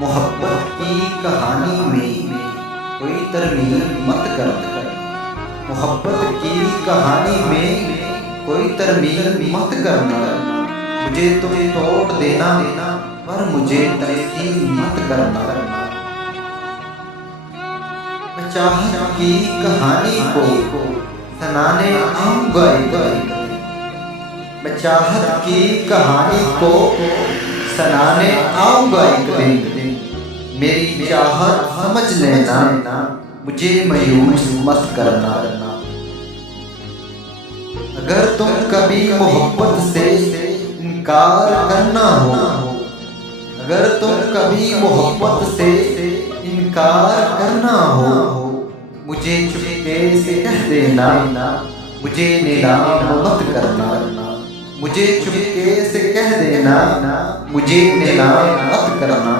मोहब्बत की कहानी में कोई तरमीम मत करना। मोहब्बत की कहानी में कोई तरमीम मत करना। मुझे तुम तोड़ देना पर मुझे तस्लीम मत करना। मैं चाहत की कहानी को सुनाने आऊंगा एक दिन। मैं चाहत की कहानी को सुनाने आऊंगा एक दिन। मेरी चाहत समझ लेना, मुझे मायूस मत करना। अगर तुम कभी मोहब्बत से इनकार करना हो, अगर तुम कभी मोहब्बत से इनकार करना हो, मुझे चुपके से कह देना, मुझे नीलाम मत करना। मुझे चुपके से कह देना, मुझे नीलाम मत करना।